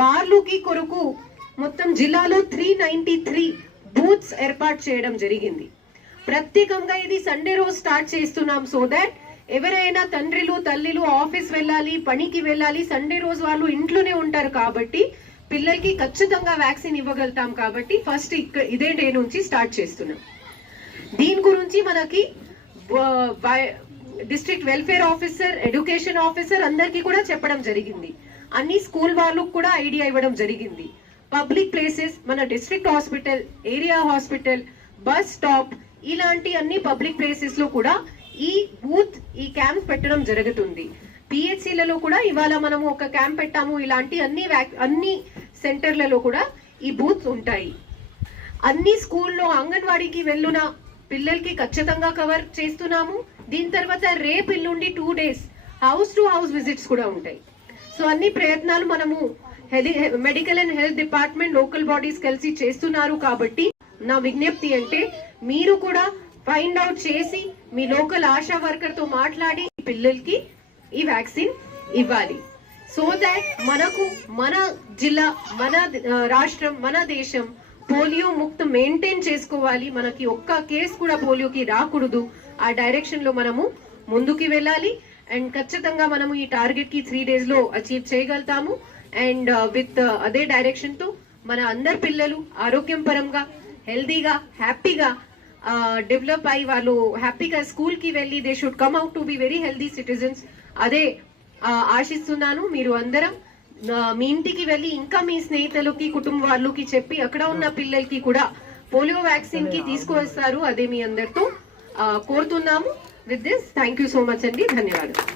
వాళ్ళకి కొరకు మొత్తం జిల్లాలో 393 బూత్స్ ఏర్పాటు చేయడం జరిగింది. ప్రత్యేకంగా ఇది సండే రోజు స్టార్ట్ చేస్తున్నాం. సో దాట్ ఎవరైనా తండ్రులు తల్లిలు ఆఫీస్ వెళ్ళాలి, పనికి వెళ్ళాలి, సండే రోజు వాళ్ళు ఇంట్లోనే ఉంటారు కాబట్టి పిల్లలకి ఖచ్చితంగా వ్యాక్సిన్ ఇవ్వగలుగుతాం. కాబట్టి ఫస్ట్ ఇదే డే నుంచి స్టార్ట్ చేస్తున్నాం. దీని గురించి మనకి district welfare officer, education officer అందరికీ కూడా చెప్పడం జరిగింది. అన్ని స్కూల్ వాళ్ళకు కూడా ఐడియా ఇవ్వడం జరిగింది. పబ్లిక్ ప్లేసెస్, మన district hospital, area hospital, bus stop, ఇలాంటి అన్ని పబ్లిక్ ప్లేసెస్ లో కూడా ఈ బూత్, ఈ క్యాంప్ పెట్టడం జరుగుతుంది. పిహెచ్సిలలో కూడా ఇవాళ మనము ఒక క్యాంప్ పెట్టాము. ఇలాంటి అన్ని సెంటర్లలో కూడా ఈ బూత్స్ ఉంటాయి. అన్ని స్కూల్లో అంగన్వాడీకి వెళ్ళున పిల్లలకి ఖచ్చితంగా కవర్ చేస్తున్నాము. దీని తర్వాత రేపు ఎల్లుండి 2 days house to house visits కూడా ఉంటాయి. సో అన్ని ప్రయత్నాలు మనము medical and health department, local bodies కలిసి చేస్తున్నారు. కాబట్టి నా విజ్ఞప్తి అంటే మీరు కూడా ఫైండ్ అవుట్ చేసి మీ లోకల్ ఆశా వర్కర్ తో మాట్లాడి పిల్లలకి ఈ వ్యాక్సిన్ ఇవ్వాలి. సో దాట్ మనకు మన జిల్లా, మన రాష్ట్రం, మన దేశం పోలియో ముక్త మెయింటైన్ చేసుకోవాలి. మనకి ఒక్క కేసు కూడా పోలియోకి రాకూడదు. ఆ డైరెక్షన్ లో మనము ముందుకి వెళ్ళాలి. అండ్ ఖచ్చితంగా మనము ఈ టార్గెట్ కి 3 days లో అచీవ్ చేయగలుగుతాము. అండ్ విత్ అదే డైరెక్షన్ తో మన అందరి పిల్లలు ఆరోగ్యం పరంగా, హెల్దీగా, హ్యాపీగా డెవలప్ అయ్యి వాళ్ళు హ్యాపీగా స్కూల్ కి వెళ్ళి they should come out to be very healthy citizens. అదే ఆశిస్తున్నాను. మీరు అందరం మీ ఇంటికి వెళ్ళి ఇంకా మీ స్నేహితులకి, కుటుంబ వాళ్ళకి చెప్పి అక్కడ ఉన్న పిల్లలకి కూడా పోలియో వ్యాక్సిన్ కి తీసుకువస్తారు. అదే మీ అందరితో కోరుతున్నాము. With this thank you so much అండి. ధన్యవాదాలు.